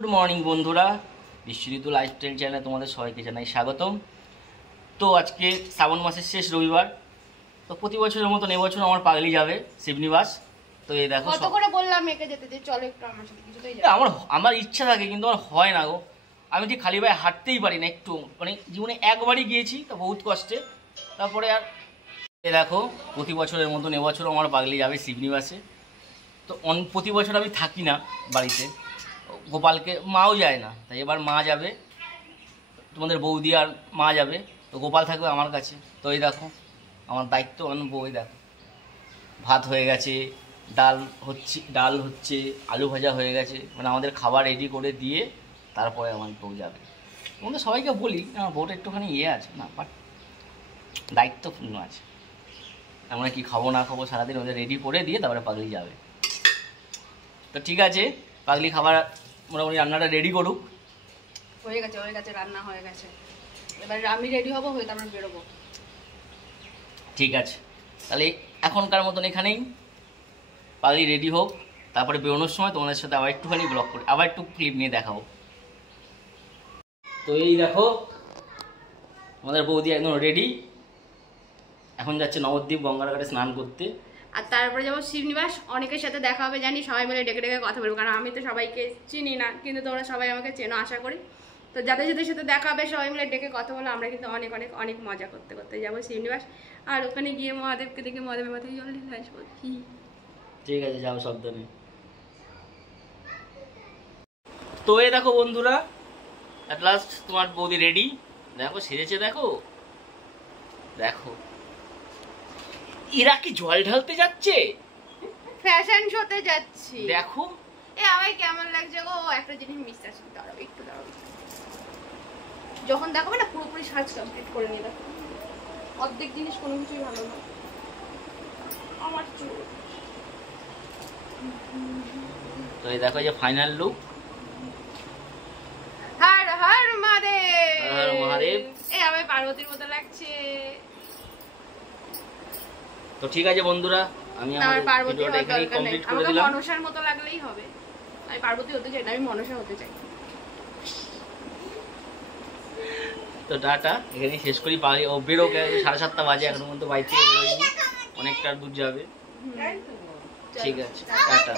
Good morning বন্ধুরা, বৃষ্টি ঋতু lifestyle চ্যানেলে তোমাদের সবাইকে জানাই স্বাগতম। তো আজকে শ্রাবণ মাসের শেষ রবিবার। তো প্রতি বছরের মতন এবছর আমার পাগলি যাবে শিবনিবাস। তো এই দেখো কত করে বললাম একে যেতে যে চলো একটু আমার সাথে, কিছুতেই যাবে। আমার ইচ্ছা থাকে কিন্তু আমার হয় না গো। আমি ঠিক খালি পায়ে হাঁটতেই পারি না, একটু মানে জীবনে একবারই গিয়েছি তো বহুত কষ্টে, তারপরে আর। এই দেখো প্রতি বছরের মতন এবছর আমার পাগলি যাবে শিবনিবাসে। তো প্রতি বছর আমি থাকি না বাড়িতে, গোপালকে মাও যায় না, তাই এবার মা যাবে, তোমাদের বৌদি আর মা যাবে, তো গোপাল থাকবে আমার কাছে। তো এই দেখো আমার দায়িত্ব আনবো। ওই দেখো ভাত হয়ে গেছে, ডাল হচ্ছে, আলু ভাজা হয়ে গেছে, মানে আমাদের খাবার রেডি করে দিয়ে তারপরে আমার বউ যাবে। তোমাদের সবাইকে বলি আমার বউটা একটুখানি আছে না, বাট দায়িত্বপূর্ণ আছে। আমরা কি খাবো না খাবো সারাদিন ওদের রেডি করে দিয়ে তারপরে পাগলি যাবে। তো ঠিক আছে, পাগলি খাবার মোটামুটি রান্নাটা রেডি করুক। হয়ে গেছে রান্না হয়ে গেছে, এবার আমি রেডি হবো, হয়ে তারপর বেরোবো। ঠিক আছে, তাহলে এখনকার মতন এখানেই পাগলি রেডি হোক, তারপরে বেরোনোর সময় তোমাদের সাথে আবার একটুখানি ব্লগ করে আবার একটু ক্লিপ নিয়ে দেখাবো। তো এই দেখো আমাদের বৌদি একদম রেডি, এখন যাচ্ছে নবদ্বীপ গঙ্গার ঘাটে স্নান করতে। আর তারপরে যাবো শিবনিবাস, অনেকের সাথে দেখা হবে জানি, সবাই মিলে ডেকে ডেকে কথা বলবো, কারণ আমি তো সবাইকে চিনি না, কিন্তু তোমরা সবাই আমাকে চেনো আশা করি। তো যাদের যাদের সাথে দেখা হবে সবাই মিলে ডেকে কথা বলে আমরা কিন্তু অনেক অনেক অনেক মজা করতে করতে যাবো শিবনিবাস। আর ওখানে গিয়ে মহাদেবকে দেখে মহাদেবের মাথায় জল ঢেলে আসবো। ঠিক আছে, যাও শব্দ নেই। তো এই দেখো বন্ধুরা, অ্যাট লাস্ট তোমার বৌদি রেডি। দেখো সেজেছে, দেখো দেখো এরা কি জল ঢালতে যাচ্ছে, ফ্যাশন শোতে যাচ্ছি। দেখো এ আমায় কেমন লাগছে গো, একটা জিনিস মিস আছে, দাঁড়াও একটু দাঁড়াও, যখন দেখাবে না পুরোপুরি সাজ কমপ্লিট করে নিয়ে দেখো, অর্ধেক জিনিস কোনো কিছুই ভালো না আমার চুল। তো এই দেখো যে ফাইনাল লুক। হর হর মহাদেব, হর হর মহাদেব। এ আমায় পার্বতীর মতো লাগছে। তো ঠিক আছে বন্ধুরা, আমি আমার ভিডিওটা এখানেই কমপ্লিট করে দিলাম। আমাকে মনসার মতো লাগলেই হবে, আমি পার্বতী হতে চাই না, আমি মনসা হতে চাই। তো টাটা, এখানেই শেষ করি। পাগলি ও বেরোকে 7:30 বাজে, এখনো পর্যন্ত বাড়ি থেকে বেরোয়নি, অনেকটা দূর যাবে। ঠিক আছে, টাটা।